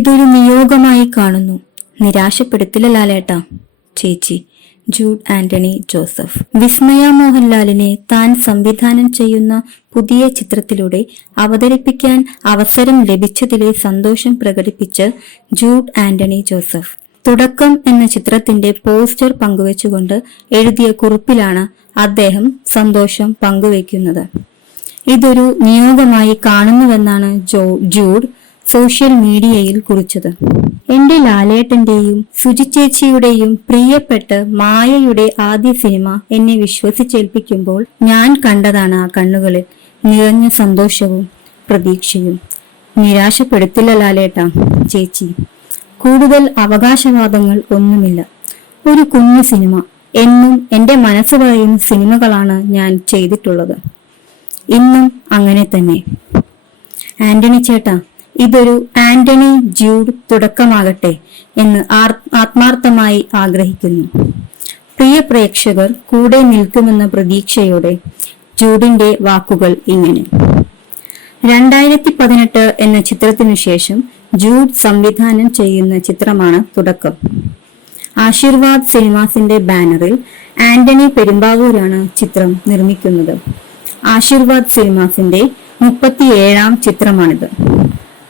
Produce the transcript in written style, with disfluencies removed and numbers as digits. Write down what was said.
ഇതൊരു നിയോഗമായി കാണുന്നു. നിരാശപ്പെടുത്തില്ല ലാലേട്ട. ചേച്ചി. Jude Antony Joseph. വിസ്മയ മോഹൻലാലിനെ താൻ സംവിധാനം ചെയ്യുന്ന പുതിയ ചിത്രത്തിലൂടെ അവതരിപ്പിക്കാൻ അവസരം ലഭിച്ചതിലെ സന്തോഷം പ്രകടിപ്പിച്ച് ജൂഡ് ആന്റണി ജോസഫ് തുടക്കം എന്ന ചിത്രത്തിന്റെ പോസ്റ്റർ പങ്കുവച്ചുകൊണ്ട് എഴുതിയ കുറിപ്പിലാണ് അദ്ദേഹം സന്തോഷം പങ്കുവയ്ക്കുന്നത്. ഇതൊരു നിയോഗമായി കാണുന്നുവെന്നാണ് ജൂഡ് സോഷ്യൽ മീഡിയയിൽ കുറിച്ചത്. എന്റെ ലാലേട്ടന്റെയും സുചിച്ചേച്ചിയുടെയും പ്രിയപ്പെട്ട മായയുടെ ആദ്യ സിനിമ എന്നെ വിശ്വസിച്ചേൽപ്പിക്കുമ്പോൾ ഞാൻ കണ്ടതാണ് ആ കണ്ണുകളിൽ നിറഞ്ഞ സന്തോഷവും പ്രതീക്ഷയും. നിരാശപ്പെടുത്തില്ല ലാലേട്ട. ചേച്ചി. കൂടുതൽ അവകാശവാദങ്ങൾ ഒന്നുമില്ല. ഒരു കുഞ്ഞു സിനിമ. എന്നും എന്റെ മനസ്സ് പറയുന്ന സിനിമകളാണ് ഞാൻ ചെയ്തിട്ടുള്ളത്. ഇന്നും അങ്ങനെ തന്നെ. ആന്റണി ചേട്ടാ, ഇതൊരു ആന്റണി ജൂഡ് തുടക്കമാകട്ടെ എന്ന് ആത്മാർത്ഥമായി ആഗ്രഹിക്കുന്നു. പ്രിയ പ്രേക്ഷകർ കൂടെ നിൽക്കുമെന്ന പ്രതീക്ഷയോടെ ജൂഡിന്റെ വാക്കുകൾ ഇങ്ങനെ. 2018 എന്ന ചിത്രത്തിനു ശേഷം ജൂഡ് സംവിധാനം ചെയ്യുന്ന ചിത്രമാണ് തുടക്കം. ആശീർവാദ് സിനിമാസിന്റെ ബാനറിൽ ആന്റണി പെരുമ്പാവൂരാണ് ചിത്രം നിർമ്മിക്കുന്നത്. ആശീർവാദ് സിനിമാസിന്റെ 37ാം ചിത്രമാണിത്.